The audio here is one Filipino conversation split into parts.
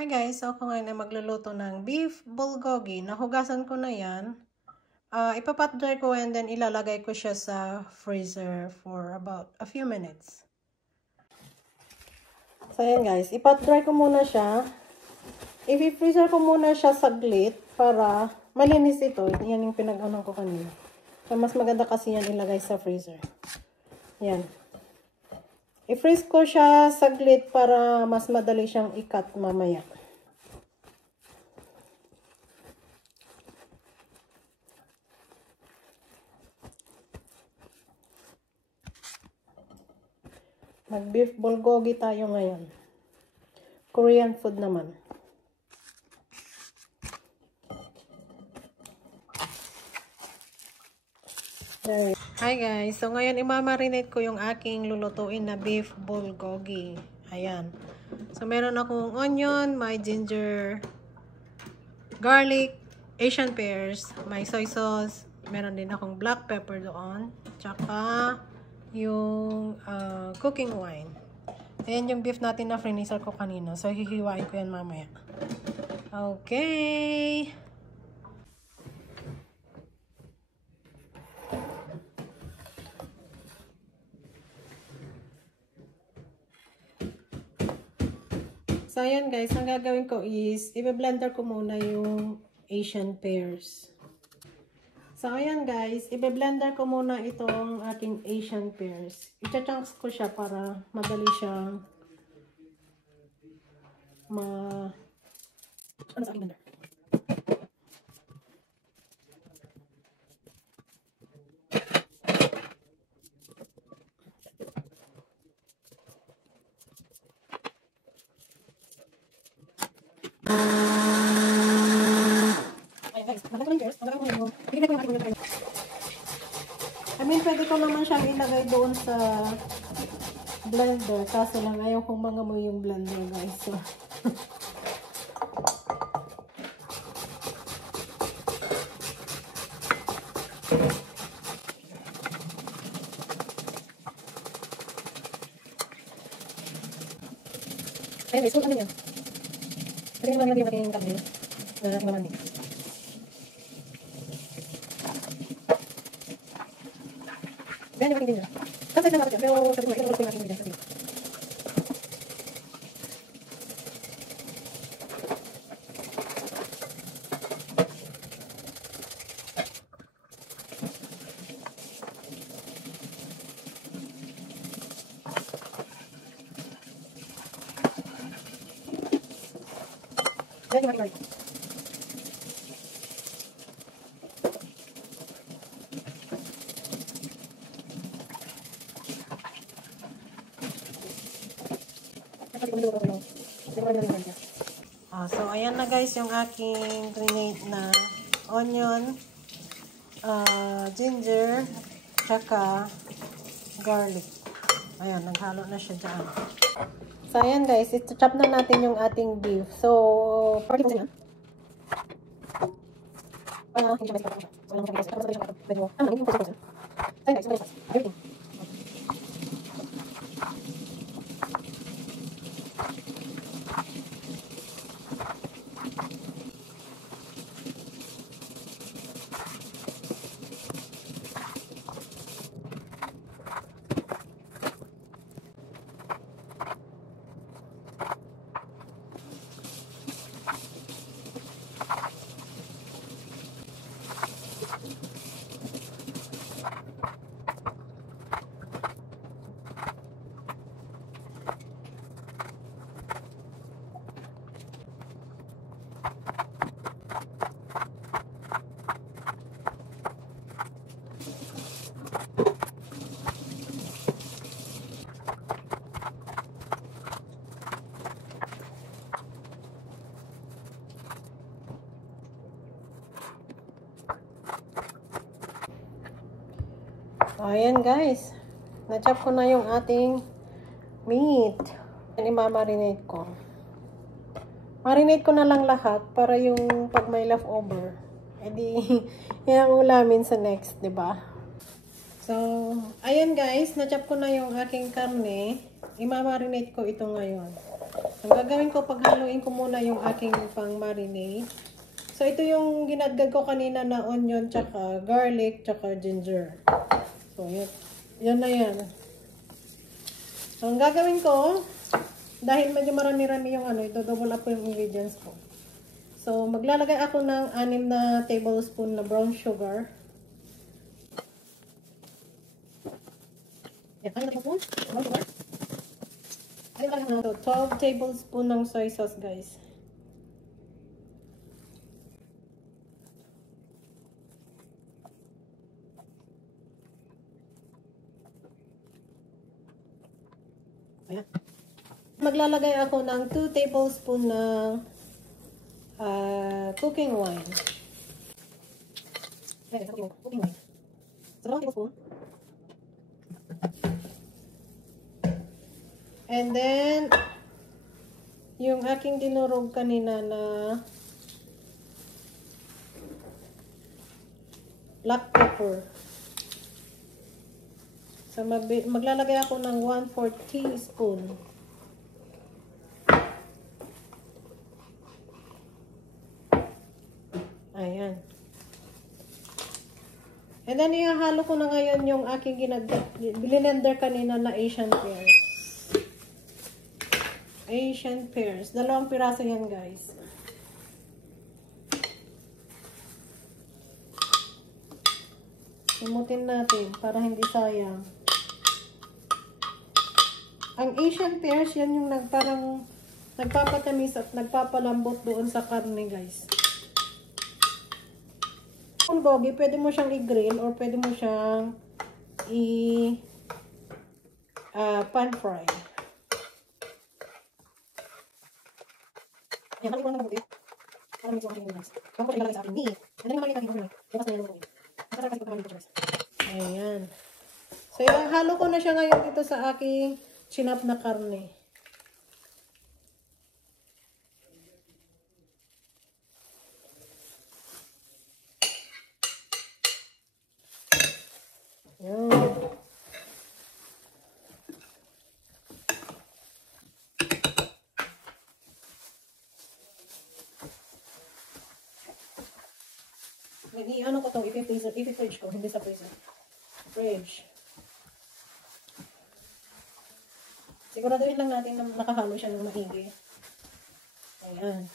Hi guys, so ako ngayon ay magluluto ng beef bulgogi. Nahugasan ko na yan. Ipapat dry ko and then ilalagay ko siya sa freezer for about a few minutes. So ayan guys, ipat dry ko muna siya. I-freezer ko muna siya saglit para malinis ito. Yan yung pinag-anon ko kanina. So mas maganda kasi yan ilagay sa freezer. Yan. I-freeze ko siya saglit para mas madali siyang i-cut mamaya. Mag-beef bulgogi tayo ngayon. Korean food naman. There. Hi guys, so ngayon imamarinate ko yung aking lulutuin na beef bulgogi. Ayan. So meron akong onion, may ginger, garlic, Asian pears, may soy sauce, meron din akong black pepper doon, tsaka yung cooking wine. Ayan yung beef natin na freezer ko kanina. So hihiwain ko yan mamaya. Okay. So, ayan guys, ang gagawin ko is, i-blender ko muna yung Asian pears. So, ayan guys, i-blender ko muna itong ating Asian pears. I-chunks ko siya para madali siyang ano sa aking blender? I mean, pwede ko naman siyang ilagay doon sa blender. Kaso lang, ayaw kong mangamoy yung blender, guys. So, ayun guys, ano yan? Pwede naman yung aking kabel na imaman din. Ganyan yung aking dinner. Kapsay lang ako dyan, pero sabi ko, ilalagay ko yung aking dinner. Ganyan yung aking garlic. So, ayan na guys yung aking grenade na onion, ginger, tsaka garlic. Ayan, naghalo na siya dyan. So, ayan guys, ito-chop na natin yung ating beef. So, party po siya. Hindi siya basic. Walang siya basic. Tapos siya medyo, hindi po siya. Ayan guys, very fast. Everything. So, ayan guys. Na-chop ko na yung ating meat. I-marinate ko. Marinate ko na lang lahat para yung pag may leftover, edi yan ang ulamin sa next, 'di ba? So, ayan guys, na-chop ko na yung aking karne. I-marinate ko ito ngayon. Ang gagawin ko, paghaluin ko muna yung aking pang marinade. So, ito yung ginadgad ko kanina na onion, tsaka garlic, tsaka ginger. So, yan na yan. So, ang gagawin ko, dahil medyo marami-rami yung ano, ito double up ko yung ingredients ko. So, maglalagay ako ng 6 na tablespoon na brown sugar. Yan, 6 na tablespoon brown sugar. So, 12 tablespoon ng soy sauce, guys. Ayan. Maglalagay ako ng 2 tablespoon ng cooking wine. Ayan, cooking wine. So, 1 tablespoon. And then, yung aking dinurog kanina na black pepper. So, maglalagay ako ng 1/4 teaspoon. Ayan. And then, ihahalo ko na ngayon yung aking blender kanina na Asian pears. Asian pears. 2 piraso yan, guys. Imutin natin para hindi sayang. Ang Asian pears, yan yung parang nagpapatamis at nagpapalambot doon sa karne, guys. Kung gogi, pwede mo siyang i-grill or pwede mo siyang pan fry. Yan, kami ko lang nag-buti. Para may sumakit yung guys. Kung ko ilalagay sa akin meat. And then naman yung aking overnight. Bukas na yung lutuin. Masarap kasi pagkaman dito, guys. Ayan. So, halo ko na siya ngayon dito sa aking chinap na karne. Ayan. Ano ko to, ipi-fridge ko, hindi sa freezer. Fridge. Siguraduhin lang natin na nakahalo siya ng maigi. Ayan.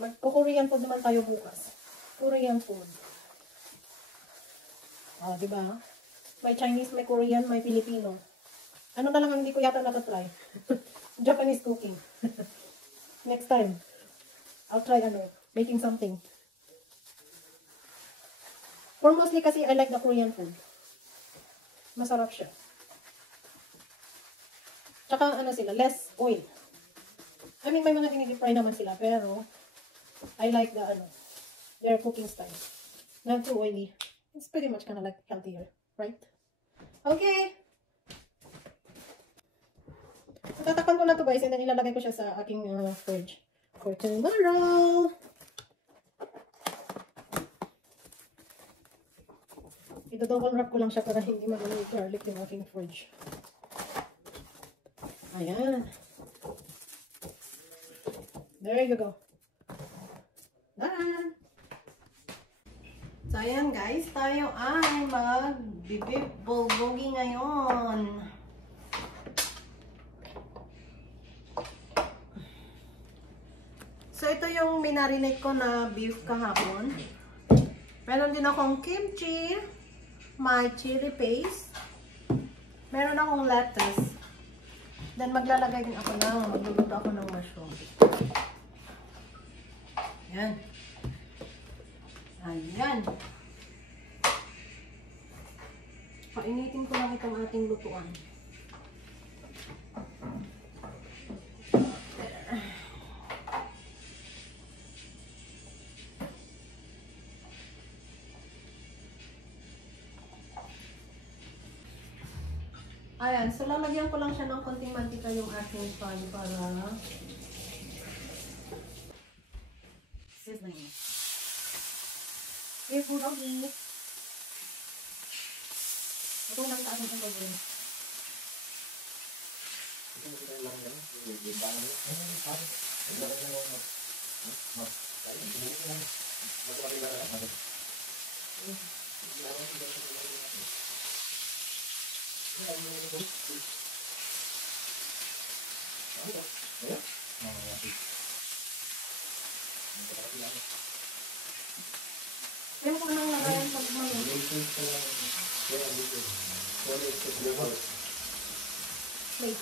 Magko-Korean food naman tayo bukas. Korean food. Oh, diba? May Chinese, may Korean, may Filipino. Ano na lang ang hindi ko yata natatry? Japanese cooking. Next time, I'll try making something. For mostly kasi I like the Korean food. Masarap siya. Tsaka sila, less oil. I mean, may mga dinidip-fry naman sila, pero I like their cooking style. Not too oily. It's pretty much kind of like healthier, right? Okay. So, tatakpan ko na to, guys, and then ilalagay ko siya sa aking fridge for tomorrow. Ito-double wrap ko lang siya para hindi magulong garlic yung aking fridge. Ayan. There you go. Done! So, ayan guys, tayo ay mag-beef bulgogi ngayon. So, ito yung minarinate ko na beef kahapon. Meron din akong kimchi, may chili paste, meron akong lettuce. Then, magluluto ako ng mushroom. Ayan. Ayan. Painitin ko lang itong ating lutuan. Ayan. So, lalagyan ko lang siya ng konting mantika yung ating pan para sizzling. Beef bulgogi. Ito lang taas ng gagawin. Kaya mo nang lagayan pag maluto. Wait.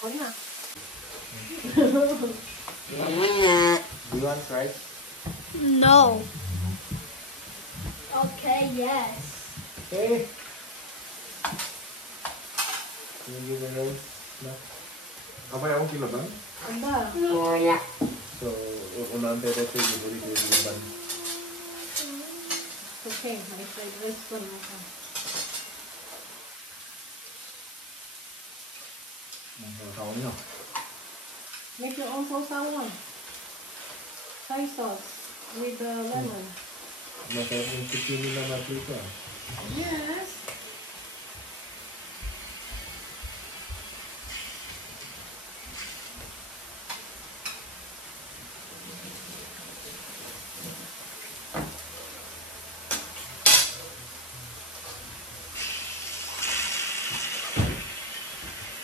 Oh, yeah. Do you want fries? No. Okay, yes. Okay. Can you give me those? No. Apa yang kilo kan? Anda. Oh, yeah. So, unang tete ko yung buri ko yung ban. Okay, may fried rice pa naman ka. Ang tao niyo. Make your own sausawan. Soy sauce with the lemon. Masarap yung chikini na natin ah. Yes.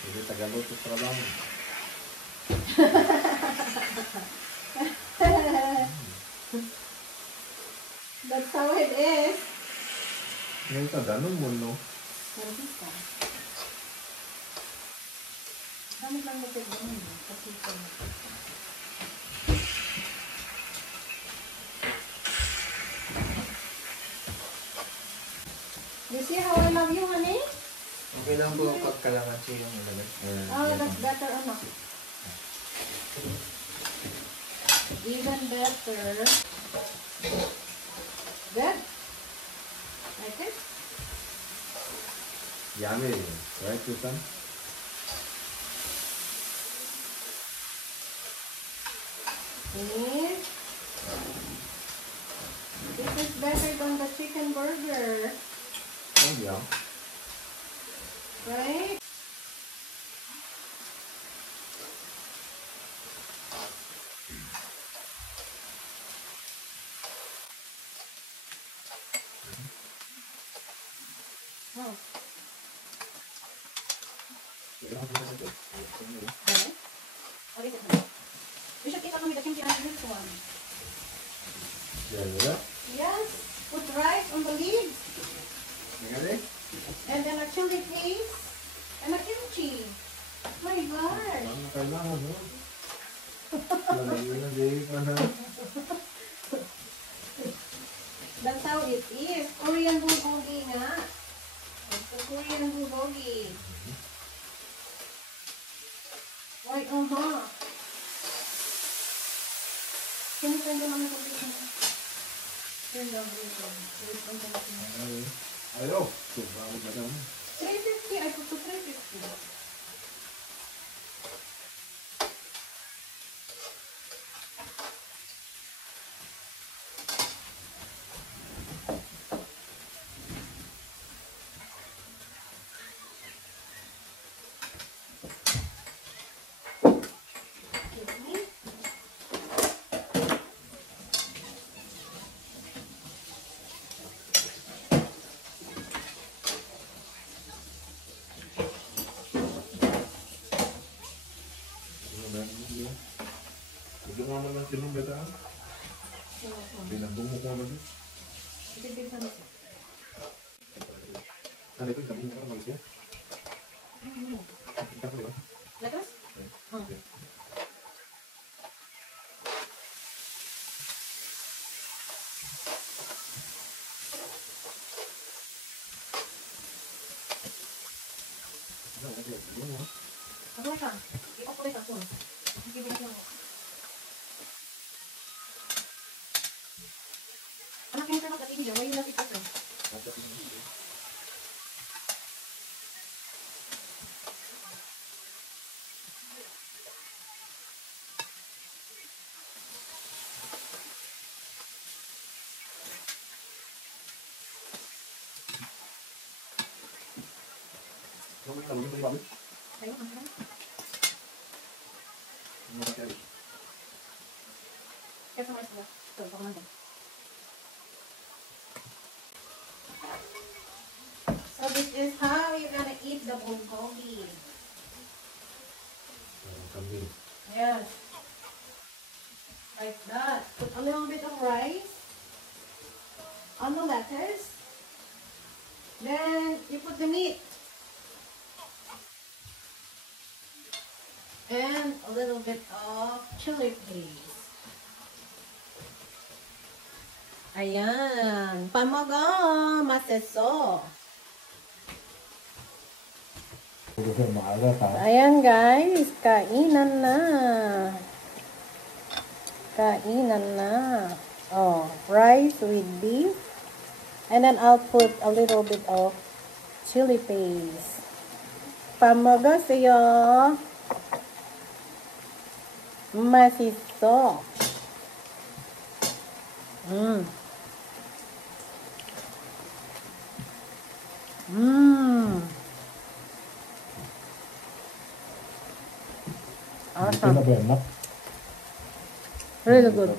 Jadi Tagalog sa trabaho. That's how it is. Ngayon ka, ganun mo no? Marita. Gamit lang mo ito ganun. Kasi ito. You see how I love you, honey? Okay lang po pag kalamansi yung ilagay. Oh, that's better, anak. Even better. Good. Like it? Yummy. Right, Susan? See? This is better than the chicken burger. Oh, yeah. Right? Oh. Okay. We should eat along with the kimchi and this one. Yan, wala? Yes. Put rice on the lid. Nagani? And then a chili paste. And a kimchi. My God. Ano kailangan, no? Lalayo na, Jay, pa na. That's how it is. Korean bulgogi nga. It's a Korean bulgogi. Why, Can you turn down on the computer? Turn down the computer. Ayaw. Sobrang ba naman? 350. I put to 350. Ito nga naman sinong betaan? Binabong mo ko naman. Ano ito? Sabi mo ka naman siya? Ito ko diba? Like this? Oh. Ako lang siya. I-off ko ito. Ipibigat lang ako. Anak yung sarap at hindi. May yung lapit ito. Tayo, ang sarap. Kaya sa mga sila. Ito, baka naman. So this is how you're gonna eat the bulgogi. Yes. Like that. Put a little bit of rice on the lettuce. Then you put the meat. And a little bit of chili paste. Ayan. Pamaga. Maseso. Ayan guys. Kainan na. Kainan na. Oh, rice with beef. And then I'll put a little bit of chili paste. Pamaga sa'yo. Masiso. Awesome. Really good.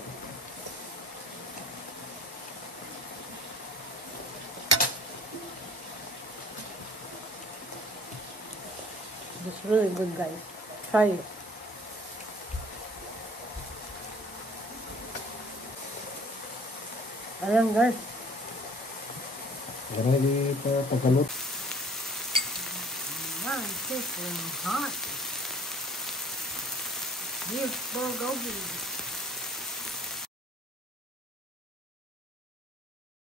It's really good, guys. Try it. Ayan guys. Ready for pagkalut. Man, it's hot. Beef bulgogi.